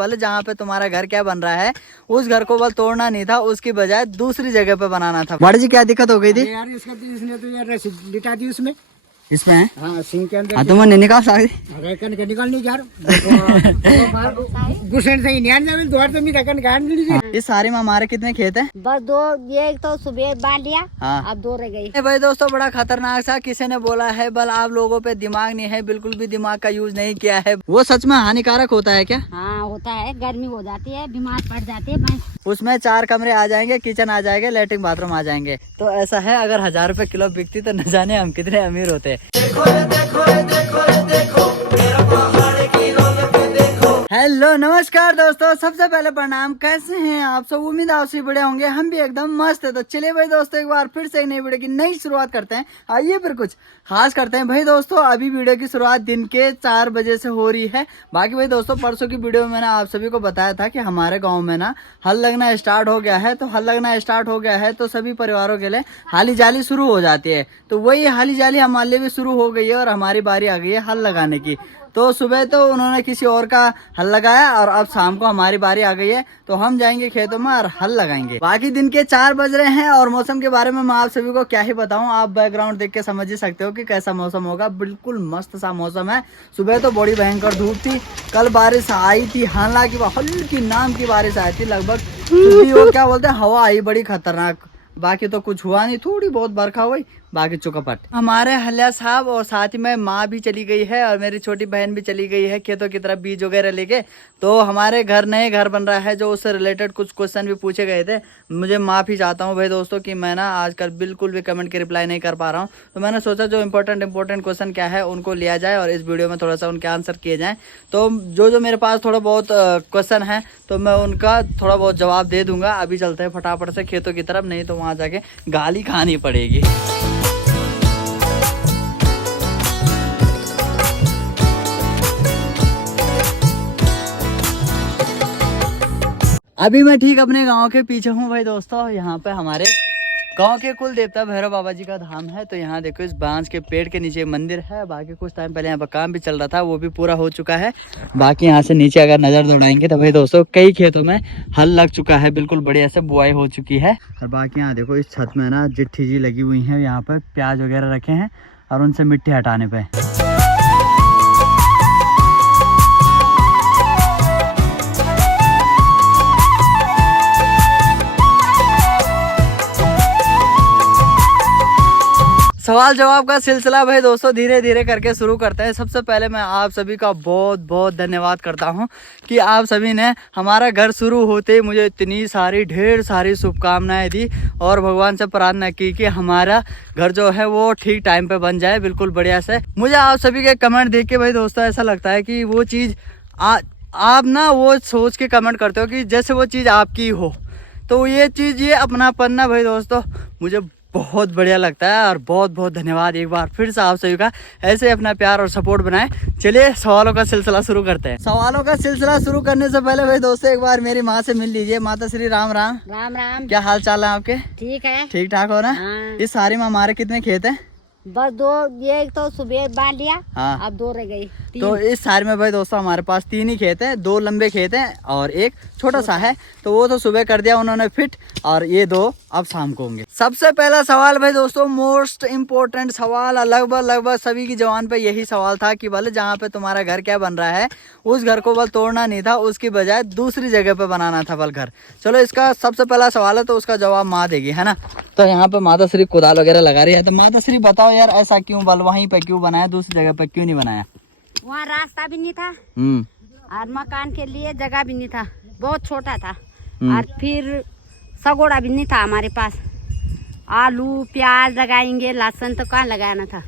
पहले जहाँ पे तुम्हारा घर क्या बन रहा है उस घर को बल तोड़ना नहीं था, उसकी बजाय दूसरी जगह पे बनाना था। बड़ी जी क्या दिक्कत हो गई थी यार? इसका तो इसने तो यार रस्सी लिटा दी उसमें। इसमें है? हाँ, सिंह के अंदर। हाँ तो मैं निकाल सकती निकाल नहीं यार। घुसन से ही न्यान जावे द्वार तो मेरा कन गाड़ ली। इस सारे में हमारे कितने खेत हैं? बस दो, ये तो सुबह बांध लिया। हाँ। अब दो रह गई। भाई दोस्तों बड़ा खतरनाक सा किसी ने बोला है, बल आप लोगों पे दिमाग नहीं है, बिल्कुल भी दिमाग का यूज नहीं किया है। वो सच में हानिकारक होता है क्या? हाँ होता है, गर्मी हो जाती है, बीमार पड़ जाती है। उसमें 4 कमरे आ जाएंगे, किचन आ जाएगा, लेटरिन बाथरूम आ जाएंगे। तो ऐसा है, अगर 1000 रुपए किलो बिकती तो न जाने हम कितने अमीर होते। हेलो नमस्कार दोस्तों, सबसे पहले प्रणाम। कैसे हैं आप सब? उम्मीद आप सभी बड़े होंगे, हम भी एकदम मस्त है। तो चलिए भाई दोस्तों, एक बार फिर से एक नई वीडियो की नई शुरुआत करते हैं। आइए फिर कुछ खास करते हैं। भाई दोस्तों अभी वीडियो की शुरुआत दिन के 4 बजे से हो रही है। बाकी भाई दोस्तों परसों की वीडियो में मैंने आप सभी को बताया था कि हमारे गाँव में ना हल लगना स्टार्ट हो गया है। तो हल लगना स्टार्ट हो गया है तो सभी परिवारों के लिए हाली जाली शुरू हो जाती है। तो वही हाली जाली हमारे लिए भी शुरू हो गई है और हमारी बारी आ गई है हल लगाने की। तो सुबह तो उन्होंने किसी और का हल लगाया और अब शाम को हमारी बारी आ गई है, तो हम जाएंगे खेतों में और हल लगाएंगे। बाकी दिन के 4 बज रहे हैं और मौसम के बारे में मैं आप सभी को क्या ही बताऊं, आप बैकग्राउंड देख के समझ ही सकते हो कि कैसा मौसम होगा। बिल्कुल मस्त सा मौसम है। सुबह तो बड़ी भयंकर धूप थी, कल बारिश आई थी, हालांकि हल्की नाम की बारिश आई थी, लगभग वो क्या बोलते हैं हवा आई बड़ी खतरनाक। बाकी तो कुछ हुआ नहीं, थोड़ी बहुत बरखा हुई, बाकी चुकापट। हमारे हलिया साहब और साथ ही में माँ भी चली गई है और मेरी छोटी बहन भी चली गई है खेतों की तरफ बीज वगैरह लेके। तो हमारे घर नए घर बन रहा है, जो उससे रिलेटेड कुछ क्वेश्चन भी पूछे गए थे। मुझे माफ़ी चाहता हूँ भाई दोस्तों कि मैं ना आजकल बिल्कुल भी कमेंट के रिप्लाई नहीं कर पा रहा हूँ। तो मैंने सोचा जो इंपॉर्टेंट क्वेश्चन क्या है उनको लिया जाए और इस वीडियो में थोड़ा सा उनके आंसर किए जाएँ। तो जो मेरे पास थोड़ा बहुत क्वेश्चन है तो मैं उनका थोड़ा बहुत जवाब दे दूंगा। अभी चलते हैं फटाफट से खेतों की तरफ, नहीं तो वहाँ जाके गाली खानी पड़ेगी। अभी मैं ठीक अपने गांव के पीछे हूँ भाई दोस्तों। यहाँ पे हमारे गांव के कुल देवता भैरव बाबा जी का धाम है। तो यहाँ देखो इस बांस के पेड़ के नीचे मंदिर है। बाकी कुछ टाइम पहले यहाँ पर काम भी चल रहा था, वो भी पूरा हो चुका है। बाकी यहाँ से नीचे अगर नजर दौड़ाएंगे तो भाई दोस्तों कई खेतों में हल लग चुका है, बिल्कुल बढ़िया से बुआई हो चुकी है। और बाकी यहाँ देखो इस छत में ना जिट्ठी जी लगी हुई है, यहाँ पर प्याज वगैरह रखे हैं और उनसे मिट्टी हटाने पे। सवाल जवाब का सिलसिला भाई दोस्तों धीरे धीरे करके शुरू करते हैं। सबसे पहले मैं आप सभी का बहुत बहुत धन्यवाद करता हूं कि आप सभी ने हमारा घर शुरू होते ही मुझे इतनी सारी ढेर सारी शुभकामनाएं दी और भगवान से प्रार्थना की कि हमारा घर जो है वो ठीक टाइम पे बन जाए, बिल्कुल बढ़िया से। मुझे आप सभी के कमेंट देख के भाई दोस्तों ऐसा लगता है कि वो चीज़ आप ना वो सोच के कमेंट करते हो कि जैसे वो चीज़ आपकी हो। तो ये चीज़ ये अपनापन ना भाई दोस्तों मुझे बहुत बढ़िया लगता है और बहुत बहुत धन्यवाद एक बार फिर से आप सभी का। ऐसे अपना प्यार और सपोर्ट बनाएं। चलिए सवालों का सिलसिला शुरू करते हैं। सवालों का सिलसिला शुरू करने से पहले भाई दोस्तों एक बार मेरी माँ से मिल लीजिए। माता श्री राम राम। राम राम। क्या हाल चाल है आपके? ठीक है, ठीक ठाक हो ना? हाँ। इस सारी में हमारे कितने खेत हैं? बस दो, ये तो सुबह बांध लिया। हाँ। अब दो रह गई। तो इस साल में भाई दोस्तों हमारे पास 3 ही खेत हैं, 2 लंबे खेत हैं और एक छोटा सा है। तो वो तो सुबह कर दिया उन्होंने फिट और ये 2 अब शाम को होंगे। सबसे पहला सवाल भाई दोस्तों मोस्ट इम्पोर्टेंट सवाल, लगभग सभी की जबान पे यही सवाल था कि बोले जहाँ पे तुम्हारा घर क्या बन रहा है उस घर को बल तोड़ना नहीं था, उसकी बजाय दूसरी जगह पे बनाना था बल घर। चलो इसका सबसे पहला सवाल है तो उसका जवाब माँ देगी, है ना। तो यहाँ पे माता श्री कुदाल वगैरह लगा रही है। तो माता श्री बताओ यार ऐसा क्यों बल वहीं पे क्यों बनाया, दूसरी जगह पे क्यों नहीं बनाया? वहाँ रास्ता भी नहीं था और मकान के लिए जगह भी नहीं था, बहुत छोटा था। और फिर सगोड़ा भी नहीं था हमारे पास। आलू प्याज लगाएंगे, लहसुन तो कहाँ लगाना था।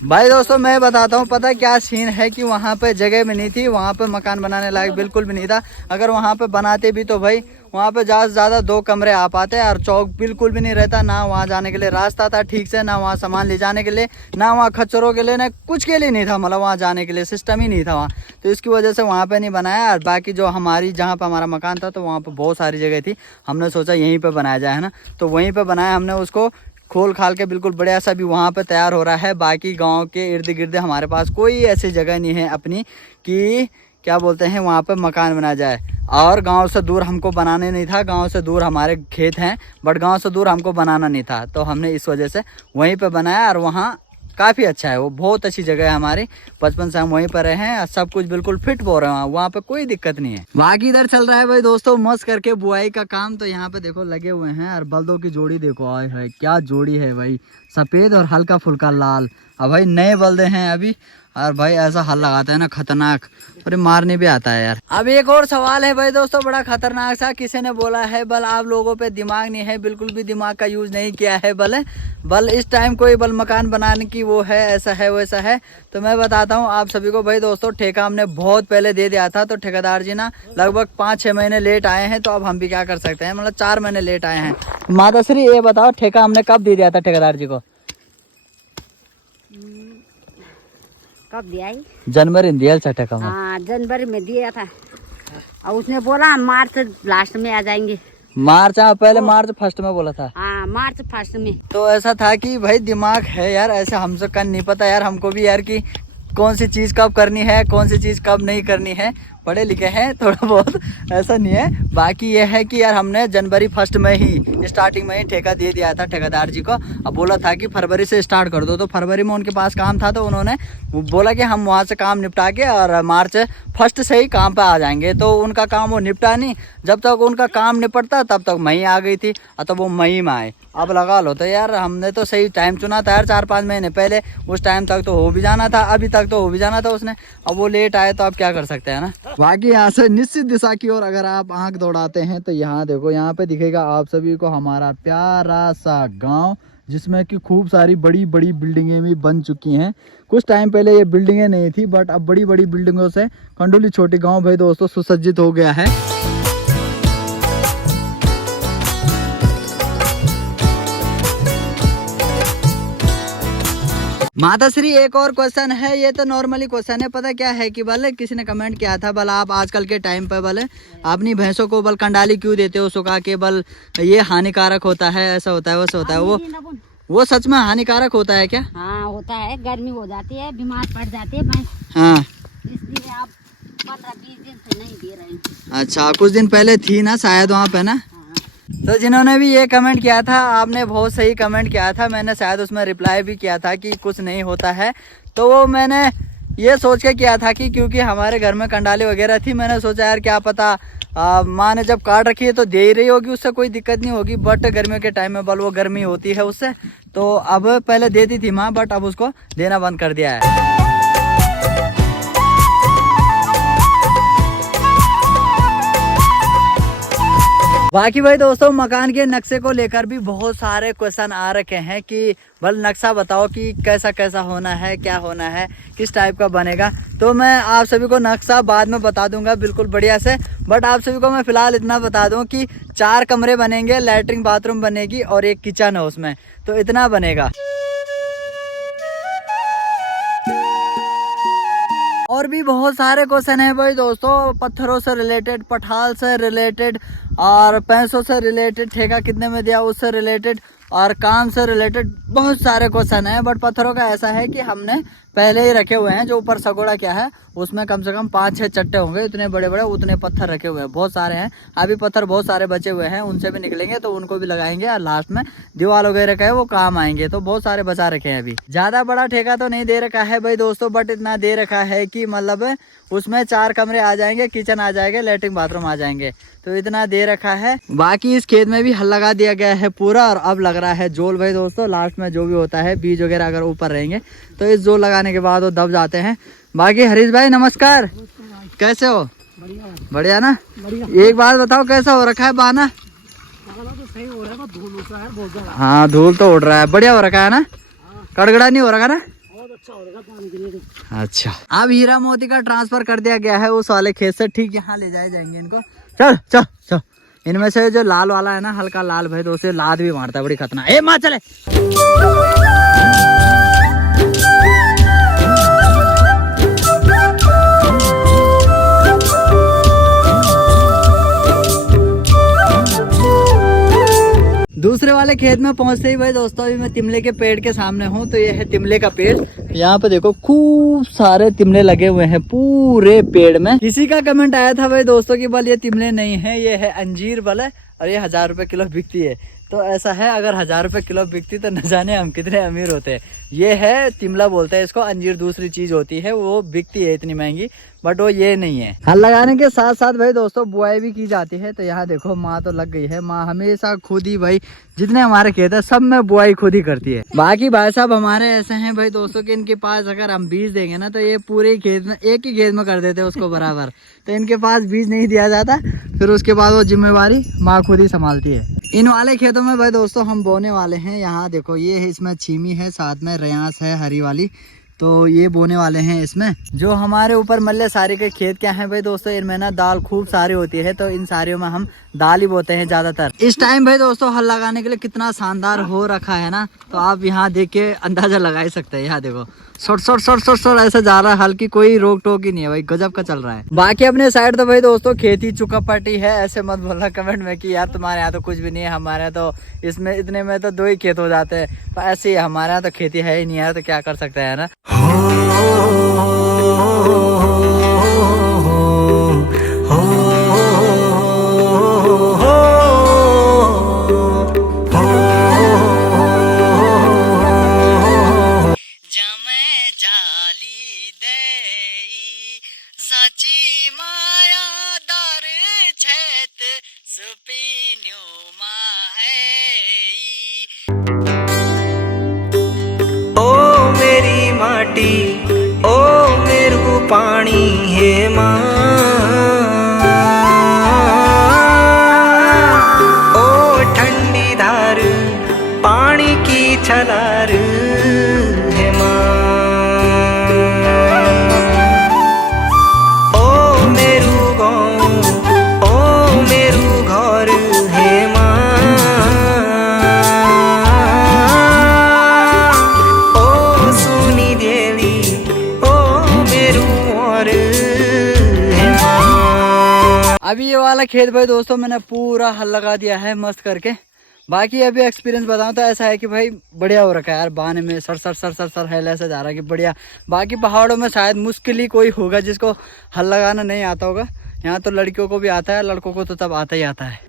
भाई दोस्तों मैं बताता हूँ पता क्या सीन है कि वहाँ पे जगह भी नहीं थी, वहाँ पे मकान बनाने लायक बिल्कुल भी नहीं था। अगर वहाँ पे बनाते भी तो भाई वहाँ पे ज़्यादा से ज़्यादा 2 कमरे आ पाते और चौक बिल्कुल भी नहीं रहता, ना वहाँ जाने के लिए रास्ता था ठीक से, ना वहाँ सामान ले जाने के लिए, ना वहाँ खच्चरों के लिए, ना कुछ के लिए नहीं था। मतलब वहाँ जाने के लिए सिस्टम ही नहीं था वहाँ। तो इसकी वजह से वहाँ पे नहीं बनाया। और बाकी जो हमारी जहाँ पे हमारा मकान था तो वहाँ पे बहुत सारी जगह थी, हमने सोचा यहीं पे बनाया जाए, है ना। तो वहीं पे बनाया हमने, उसको खोल खाल के बिल्कुल बढ़िया सा भी वहाँ पे तैयार हो रहा है। बाकी गांव के इर्द गिर्द हमारे पास कोई ऐसी जगह नहीं है अपनी कि क्या बोलते हैं वहाँ पे मकान बना जाए। और गांव से दूर हमको बनाने नहीं था, गांव से दूर हमारे खेत हैं बट गांव से दूर हमको बनाना नहीं था, तो हमने इस वजह से वहीं पे बनाया। और वहाँ काफ़ी अच्छा है, वो बहुत अच्छी जगह है हमारी, बचपन से हम वहीं पर रहे हैं, सब कुछ बिल्कुल फिट हो रहे हैं, वहाँ पे कोई दिक्कत नहीं है। बाकी इधर चल रहा है भाई दोस्तों मस्त करके बुआई का काम। तो यहाँ पे देखो लगे हुए हैं, और बल्दों की जोड़ी देखो, आए है क्या जोड़ी है भाई, सफ़ेद और हल्का फुल्का लाल। अब भाई नए बल्दे हैं अभी, और भाई ऐसा हल लगाता है ना खतरनाक, और मारने भी आता है यार। अब एक और सवाल है भाई दोस्तों बड़ा खतरनाक सा, किसी ने बोला है बल आप लोगों पे दिमाग नहीं है, बिल्कुल भी दिमाग का यूज नहीं किया है बल इस टाइम कोई बल मकान बनाने की वो है, ऐसा है वैसा है। तो मैं बताता हूँ आप सभी को भाई दोस्तों, ठेका हमने बहुत पहले दे दिया था, तो ठेकेदार जी ना लगभग 5-6 महीने लेट आए हैं, तो अब हम भी क्या कर सकते हैं, मतलब 4 महीने लेट आए हैं। माताश्री ये बताओ ठेका हमने कब दे दिया था ठेकेदार जी को? कब दिया ही? जनवरी में दिया था ठेका। हाँ जनवरी में दिया था, और उसने बोला मार्च लास्ट में आ जाएंगे। मार्च, हाँ पहले मार्च फर्स्ट में बोला था। हाँ मार्च फर्स्ट में। तो ऐसा था कि भाई दिमाग है यार, ऐसे हमसे कर नहीं पता यार, हमको भी यार कि कौन सी चीज़ कब करनी है, कौन सी चीज़ कब नहीं करनी है, पढ़े लिखे हैं थोड़ा बहुत, ऐसा नहीं है। बाकी ये है कि यार हमने जनवरी फर्स्ट में ही स्टार्टिंग में ही ठेका दे दिया था ठेकेदार जी को। अब बोला था कि फरवरी से स्टार्ट कर दो, तो फरवरी में उनके पास काम था, तो उन्होंने बोला कि हम वहाँ से काम निपटा के और मार्च फर्स्ट से ही काम पे आ जाएंगे। तो उनका काम वो निपटा नहीं, जब तक उनका काम निपटता तब तक मई आ गई थी, और तब वो मई में आए। अब लगा लो, तो यार हमने तो सही टाइम चुना था यार 4-5 महीने पहले, उस टाइम तक तो हो भी जाना था, अभी तक तो हो भी जाना था उसने। अब वो लेट आए तो अब क्या कर सकते हैं ना। बाकी यहाँ से निश्चित दिशा की ओर अगर आप आंख दौड़ाते हैं तो यहाँ देखो, यहाँ पे दिखेगा आप सभी को हमारा प्यारा सा गांव, जिसमें कि खूब सारी बड़ी बड़ी बिल्डिंगें भी बन चुकी हैं। कुछ टाइम पहले ये बिल्डिंगें नहीं थी, बट अब बड़ी बड़ी बिल्डिंगों से कंडोली छोटी गांव भाई दोस्तों सुसज्जित हो गया है। माताश्री एक और क्वेश्चन है, ये तो नॉर्मली क्वेश्चन है, पता क्या है कि भले किसी ने कमेंट किया था, भला आप आजकल के टाइम पे भले अपनी भैंसों को बल कंडाली क्यों देते हो सुखा के, बल ये हानिकारक होता है, ऐसा होता है वैसा होता है, वो सच में हानिकारक होता है क्या? हाँ होता है, गर्मी हो जाती है, बीमार पड़ जाती है भैंस, हाँ इसलिए आप 15-20 दिन से नहीं दे रहे हैं। अच्छा, कुछ दिन पहले थी ना शायद वहाँ पे ना। तो जिन्होंने भी ये कमेंट किया था, आपने बहुत सही कमेंट किया था, मैंने शायद उसमें रिप्लाई भी किया था कि कुछ नहीं होता है। तो वो मैंने ये सोच के किया था कि क्योंकि हमारे घर में कंडाली वगैरह थी, मैंने सोचा यार क्या पता माँ ने जब काट रखी है तो दे ही रही होगी, उससे कोई दिक्कत नहीं होगी। बट गर्मियों के टाइम में बल वो गर्मी होती है उससे, तो अब पहले देती थी माँ, बट अब उसको देना बंद कर दिया है। बाकी भाई दोस्तों मकान के नक्शे को लेकर भी बहुत सारे क्वेश्चन आ रखे हैं कि बल नक्शा बताओ कि कैसा कैसा होना है, क्या होना है, किस टाइप का बनेगा। तो मैं आप सभी को नक्शा बाद में बता दूंगा बिल्कुल बढ़िया से, बट आप सभी को मैं फिलहाल इतना बता दूं कि 4 कमरे बनेंगे, लैट्रिन बाथरूम बनेगी और एक किचन है उसमें, तो इतना बनेगा। और भी बहुत सारे क्वेश्चन है भाई दोस्तों, पत्थरों से रिलेटेड, पठाल से रिलेटेड, और पैसों से रिलेटेड, ठेका कितने में दिया उससे रिलेटेड, और काम से रिलेटेड बहुत सारे क्वेश्चन हैं। बट पत्थरों का ऐसा है कि हमने पहले ही रखे हुए हैं, जो ऊपर सगोड़ा क्या है उसमें कम से कम 5-6 चट्टे होंगे, इतने बड़े बड़े उतने पत्थर रखे हुए हैं, बहुत सारे हैं। अभी पत्थर बहुत सारे बचे हुए हैं, उनसे भी निकलेंगे तो उनको भी लगाएंगे, और लास्ट में दीवार वगैरह का है वो काम आएंगे। तो बहुत सारे बचा रखे हैं, अभी ज़्यादा बड़ा ठेका तो नहीं दे रखा है भाई दोस्तों, बट इतना दे रखा है कि मतलब उसमें 4 कमरे आ जाएंगे, किचन आ जाएगा, लेटरिन बाथरूम आ जाएंगे, तो इतना दे रखा है। बाकी इस खेत में भी हल लगा दिया गया है पूरा, और अब लग रहा है जोल भाई दोस्तों। लास्ट में जो भी होता है बीज वगैरह अगर ऊपर रहेंगे तो इस जोल लगाने के बाद वो दब जाते हैं। बाकी हरीश भाई नमस्कार, कैसे हो? बढ़िया ना। एक बात बताओ कैसा हो रखा है बाना? हाँ धूल तो उड़ रहा है, बढ़िया हो रखा है ना, कड़गड़ा नहीं हो रखा ना। अच्छा, अब हीरा मोती का ट्रांसफर कर दिया गया है उस वाले खेत से, ठीक यहाँ ले जाए जाएंगे इनको। चल चल चल, इनमें से जो लाल वाला है ना, हल्का लाल भाई तो उसे लाद भी मारता है, बड़ी खतरनाक। ए माँ चले। दूसरे वाले खेत में पहुंचते ही भाई दोस्तों अभी मैं तिमले के पेड़ के सामने हूँ। तो ये है तिमले का पेड़। यहाँ पे देखो खूब सारे तिमले लगे हुए हैं पूरे पेड़ में। किसी का कमेंट आया था भाई दोस्तों कि बल ये तिमले नहीं है, ये है अंजीर बल है और ये 1000 रुपए किलो बिकती है। तो ऐसा है, अगर 1000 रुपए किलो बिकती तो न जाने हम कितने अमीर होते हैं। ये है तिमला बोलते हैं इसको, अंजीर दूसरी चीज होती है, वो बिकती है इतनी महंगी, बट वो ये नहीं है। हल लगाने के साथ साथ भाई दोस्तों बुआई भी की जाती है। तो यहाँ देखो माँ तो लग गई है, माँ हमेशा खुद ही भाई जितने हमारे खेत है सब में बुआई खुद ही करती है। बाकी भाई साहब हमारे ऐसे हैं भाई दोस्तों कि इनके पास अगर हम बीज देंगे ना तो ये पूरे खेत में एक ही खेत में कर देते हैं उसको बराबर। तो इनके पास बीज नहीं दिया जाता, फिर उसके बाद वो जिम्मेवारी माँ खुद ही संभालती है। इन वाले खेतों में भाई दोस्तों हम बोने वाले हैं। यहाँ देखो ये है, इसमें छीमी है, साथ में रयास है हरी वाली, तो ये बोने वाले हैं इसमें। जो हमारे ऊपर मल्ले सारी के खेत क्या है भाई दोस्तों, इनमें ना दाल खूब सारी होती है, तो इन सारियों में हम दाल ही बोते हैं ज्यादातर। इस टाइम भाई दोस्तों हल लगाने के लिए कितना शानदार हो रखा है ना, तो आप यहाँ देख के अंदाजा लगा ही सकते हैं। यहाँ देखो short short short short short ऐसा जा रहा है, हल्की कोई रोक टोक ही नहीं है भाई, गजब का चल रहा है। बाकी अपने साइड तो भाई दोस्तों खेती चुकापटी है, ऐसे मत बोलना कमेंट में कि यार तुम्हारे यहाँ तो कुछ भी नहीं है, हमारे यहाँ तो इसमें इतने में तो 2 ही खेत हो जाते हैं। तो ऐसे ही हमारे यहाँ तो खेती है ही नहीं है, तो क्या कर सकते हैं ना। ओ मेरी माटी ओ मेरू पानी है माँ, ओ ठंडी धार पानी की छलार है माँ, ओ मेरू गाँव ओ मेरू घर है माँ, ओ सुनी देवी ओ मेरू और है माँ। अभी ये वाला खेत भाई दोस्तों मैंने पूरा हल लगा दिया है मस्त करके। बाकी अभी एक्सपीरियंस बताऊं तो ऐसा है कि भाई बढ़िया हो रखा है यार, बाने में sir sir sir sir sir hello ऐसा जा रहा है कि बढ़िया। बाकी पहाड़ों में शायद मुश्किल ही कोई होगा जिसको हल लगाना नहीं आता होगा। यहाँ तो लड़कियों को भी आता है, लड़कों को तो तब आता ही आता है।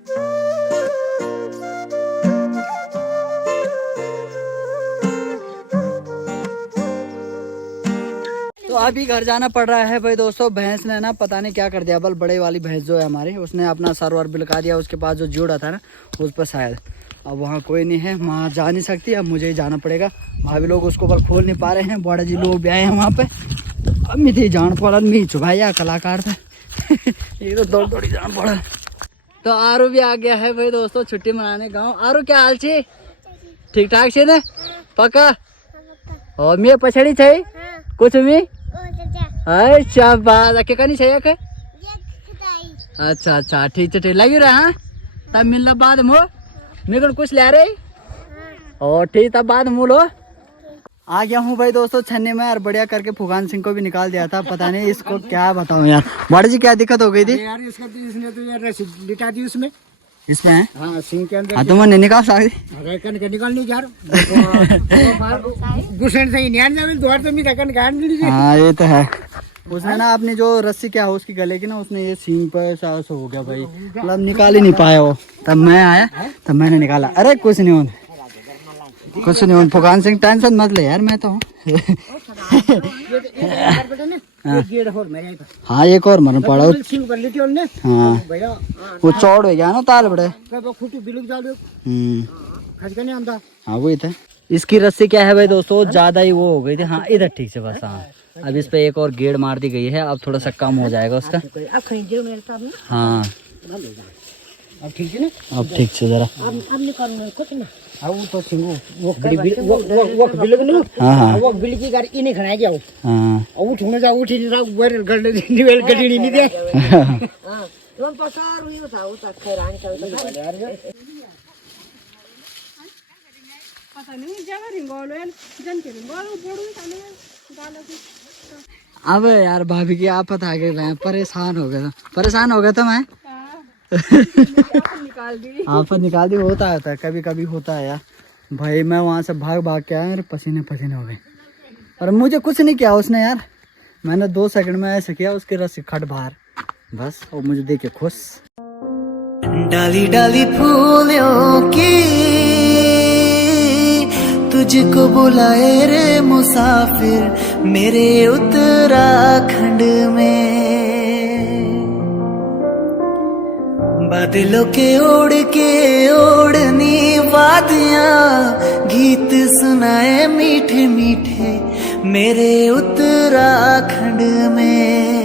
तो अभी घर जाना पड़ रहा है भाई दोस्तों। भैंस ने ना पता नहीं क्या कर दिया, बल बड़े वाली भैंस जो है हमारी, उसने अपना सर वर बिलका दिया उसके पास जो जोड़ा था ना उस पर शायद। अब वहाँ कोई नहीं है, वहाँ जा नहीं सकती, अब मुझे ही जाना पड़ेगा। भाभी लोग उसको बल खोल नहीं पा रहे हैं, बड़ा जी लोग भी आए हैं वहाँ पे। अब मेरी जान पड़ा मी चुभाया कलाकार था ये तो दौड़ दौड़ी जान पड़ा। तो आरू भी आ गया है भाई दोस्तों छुट्टी मनाने गाँव। आरू क्या हाल छे? ठीक ठाक छे ने? पक्का? और मैं पछड़ी छे कुछ भी? अच्छा बात के कनी छे के? अच्छा अच्छा ठीक है, ठीक लगी रहा। हाँ तब मिलना बाद में मेरे को कुछ ले रही और ठीक, तब बाद में लो। आ गया हूँ भाई दोस्तों छन्ने में, और बढ़िया करके फुगान सिंह को भी निकाल दिया था। पता नहीं इसको क्या बताऊँ यार, बड़ी जी क्या दिक्कत हो गई थी यार इसका तो इसने तो यार रस्सी लिटा दी उसमें, इसमें है? हाँ सिंह के अंदर। हाँ तो मैं निकाल सकती। अरे कन के निकाल नहीं जा रहा गुस्सेन से ही न्यान जावे द्वार तो मेरा कन गाड़ दी। हाँ ये तो है। उसने ना अपनी जो रस्सी क्या हो उसकी गले की ना, उसने ये सींग पर सास हो गया भाई, मतलब निकाल ही नहीं पाया वो। तब मैं आया तब मैंने निकाला। अरे कुछ नहीं होता, कुछ नहीं होता फुगान सिंह, टेंशन मत ले यार, मैं तो हूँ। हाँ एक और मरना पड़ा। हाँ वो चौड़ हो गया ना ताल बड़े। हाँ वही था। इसकी रस्सी क्या है भाई दोस्तों, ज्यादा ही वो हो गई थी। हाँ इधर ठीक से बस। हाँ अब इस पे एक और गेड़ मार दी गई है, अब थोड़ा सा कम हो जाएगा उसका। हाँ अब ठीक है ना, अब ठीक से जरा। वो तो सिंगो वो बिलग नो। हाँ हाँ वो बिलग की गाड़ी इने खना जाओ। हाँ उठ होने जा, उठ जा वर गड़ दी वेल गड़ी नहीं दे। हां तो पसार हुई था वो तक खैरान चल पता नहीं जगह रिंगोल जन के रिंगोल बोड़ू थाने गाला की। अब यार भाभी की आफत आ गई, मैं परेशान हो गया था। परेशान हो गया था मैं। आफत निकाल दी। होता है कभी कभी होता है यार। भाई मैं वहां से भाग भाग के आया, पसीने पसीने हो गए और मुझे कुछ नहीं किया उसने यार। मैंने 2 सेकंड में ऐसे किया, उसकी रस्सी खट बाहर बस, और मुझे देख के खुश। डाली डाली फूलों की तुझको बुलाए रे मुसाफिर मेरे उत्तराखंड में। बादलों के ओढ़नी वादियां गीत सुनाए मीठे मीठे मेरे उत्तराखंड में।